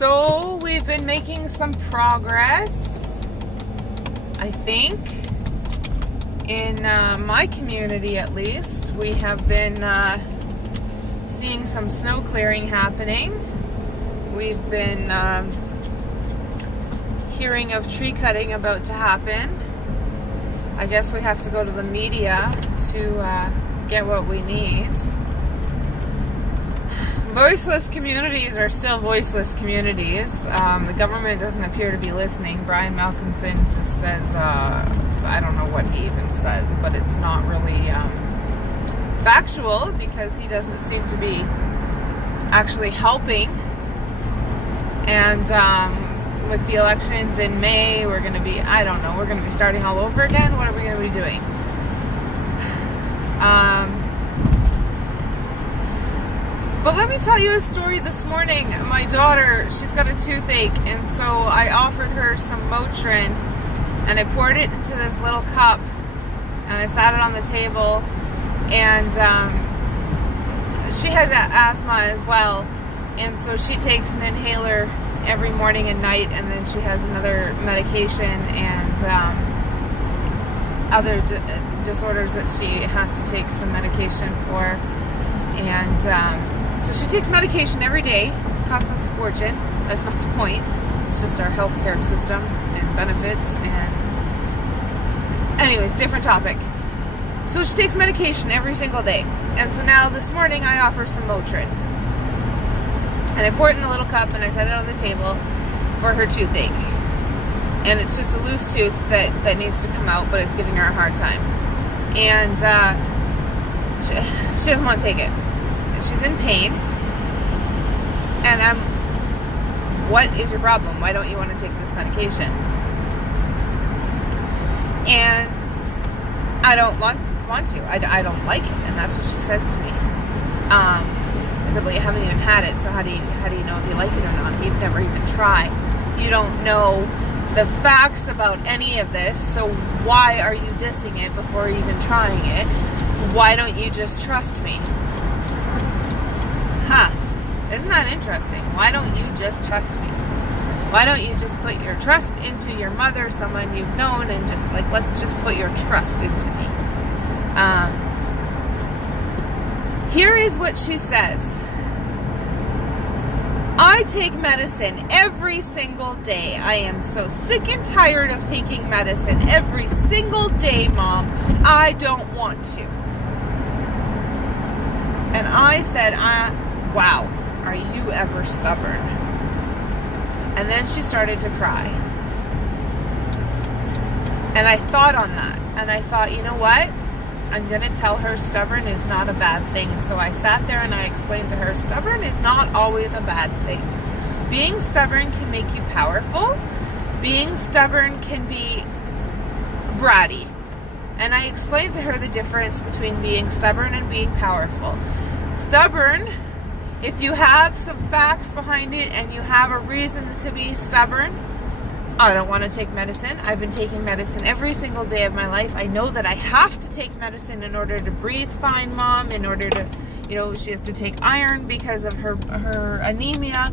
So we've been making some progress, I think, in my community at least. We have been seeing some snow clearing happening. We've been hearing of tree cutting about to happen. I guess we have to go to the media to get what we need. Voiceless communities are still voiceless communities. The government doesn't appear to be listening. Brian Malcolmson just says, I don't know what he even says, but it's not really factual because he doesn't seem to be actually helping. And with the elections in May, we're going to be, I don't know, we're going to be starting all over again. What are we going to be doing? But let me tell you a story this morning. My daughter, she's got a toothache, and so I offered her some Motrin, and I poured it into this little cup, and I sat it on the table, and she has asthma as well, and so she takes an inhaler every morning and night, and then she has another medication and other disorders that she has to take some medication for, and so she takes medication every day. It costs us a fortune. That's not the point. It's just our healthcare system and benefits. And anyways, different topic. So she takes medication every single day. And so now this morning I offer some Motrin. And I pour it in the little cup and I set it on the table for her toothache. And it's just a loose tooth that needs to come out, but it's giving her a hard time. And she doesn't want to take it. She's in pain, and what is your problem? Why don't you want to take this medication? And I don't want to. I don't like it, and that's what she says to me. I said, well, you haven't even had it, so how do you know if you like it or not? You've never even tried. You don't know the facts about any of this, so why are you dissing it before even trying it? Why don't you just trust me? Huh, isn't that interesting? Why don't you just trust me? Why don't you just put your trust into your mother, someone you've known, and just like, let's just put your trust into me. Here is what she says. I take medicine every single day. I am so sick and tired of taking medicine every single day, Mom. I don't want to. And I said, wow, are you ever stubborn? And then she started to cry. And I thought on that. And I thought, you know what? I'm going to tell her stubborn is not a bad thing. So I sat there and I explained to her, stubborn is not always a bad thing. Being stubborn can make you powerful. Being stubborn can be bratty. And I explained to her the difference between being stubborn and being powerful. Stubborn, if you have some facts behind it and you have a reason to be stubborn, I don't want to take medicine. I've been taking medicine every single day of my life. I know that I have to take medicine in order to breathe fine, Mom, in order to, you know, she has to take iron because of her anemia.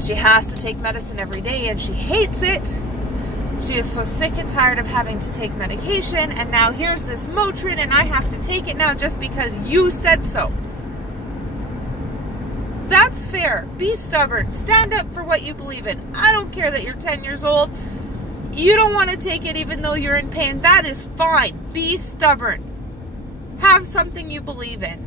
She has to take medicine every day and she hates it. She is so sick and tired of having to take medication, and now here's this Motrin and I have to take it now just because you said so. That's fair. Be stubborn. Stand up for what you believe in. I don't care that you're 10 years old. You don't want to take it even though you're in pain. That is fine. Be stubborn. Have something you believe in.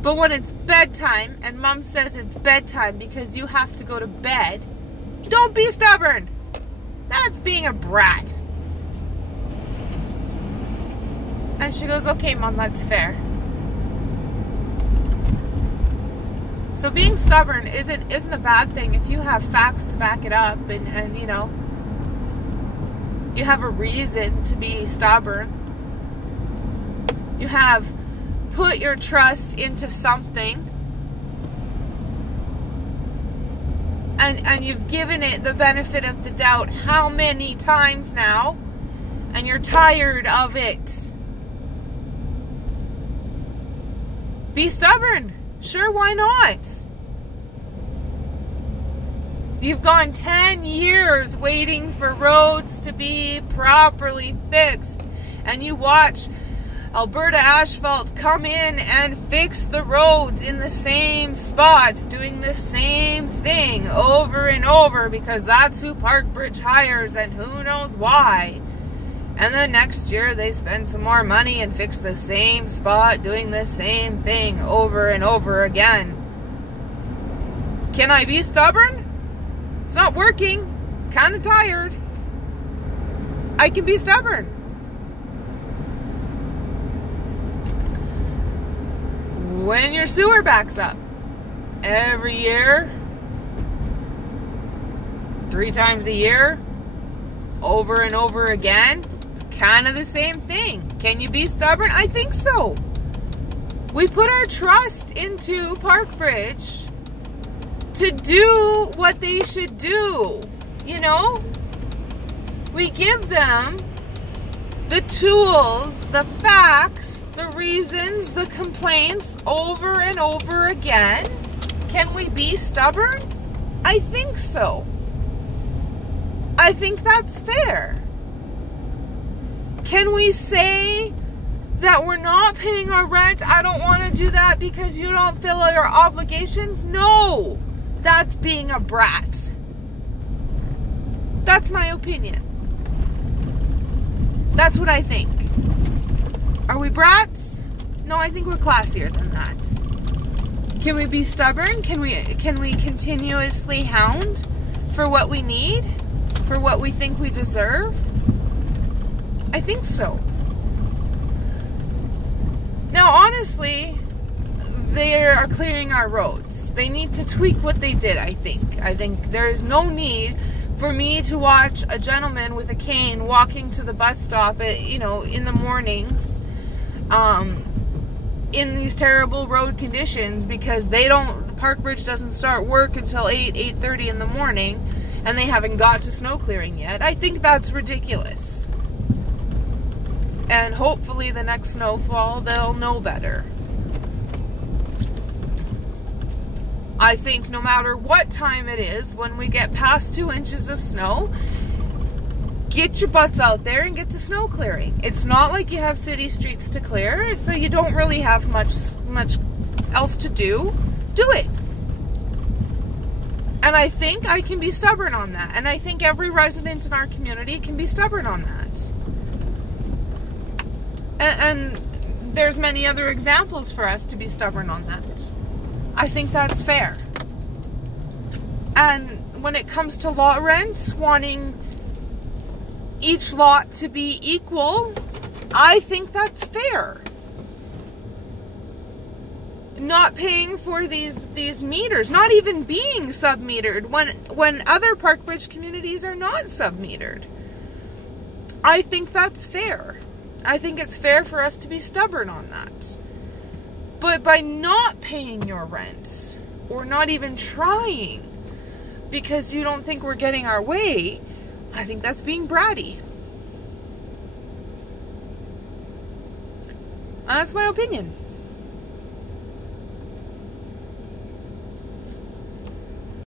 But when it's bedtime and Mom says it's bedtime because you have to go to bed, don't be stubborn. That's being a brat. And she goes, okay, Mom, that's fair. So being stubborn isn't a bad thing if you have facts to back it up and you know, you have a reason to be stubborn. You have put your trust into something and you've given it the benefit of the doubt how many times now, and you're tired of it. Be stubborn. Sure, why not? You've gone 10 years waiting for roads to be properly fixed, and you watch Alberta Asphalt come in and fix the roads in the same spots, doing the same thing over and over because that's who Parkbridge hires, and who knows why. And then next year they spend some more money and fix the same spot, doing the same thing over and over again. Can I be stubborn? It's not working. Kind of tired. I can be stubborn. When your sewer backs up every year, 3 times a year, over and over again, it's kind of the same thing. Can you be stubborn? I think so. We put our trust into Parkbridge to do what they should do, you know? We give them the tools, the facts, the reasons, the complaints over and over again. Can we be stubborn? I think so. I think that's fair. Can we say that we're not paying our rent? I don't want to do that because you don't fill out your obligations? No. That's being a brat. That's my opinion. That's what I think. Are we brats? No, I think we're classier than that. Can we be stubborn? Can we continuously hound for what we need? For what we think we deserve? I think so. Now, honestly, they are clearing our roads. They need to tweak what they did, I think. I think there is no need for me to watch a gentleman with a cane walking to the bus stop at, you know, in the mornings, in these terrible road conditions, because Parkbridge doesn't start work until 8:30 in the morning, and they haven't got to snow clearing yet. I think that's ridiculous. And hopefully the next snowfall, they'll know better. I think no matter what time it is, when we get past 2 inches of snow, get your butts out there and get to snow clearing. It's not like you have city streets to clear, so you don't really have much else to do. Do it. And I think I can be stubborn on that. And I think every resident in our community can be stubborn on that. And there's many other examples for us to be stubborn on that. I think that's fair. And when it comes to lot rent, wanting each lot to be equal, I think that's fair. Not paying for these meters, not even being sub-metered when other Parkbridge communities are not sub-metered. I think that's fair. I think it's fair for us to be stubborn on that. But by not paying your rent, or not even trying, because you don't think we're getting our way, I think that's being bratty. That's my opinion.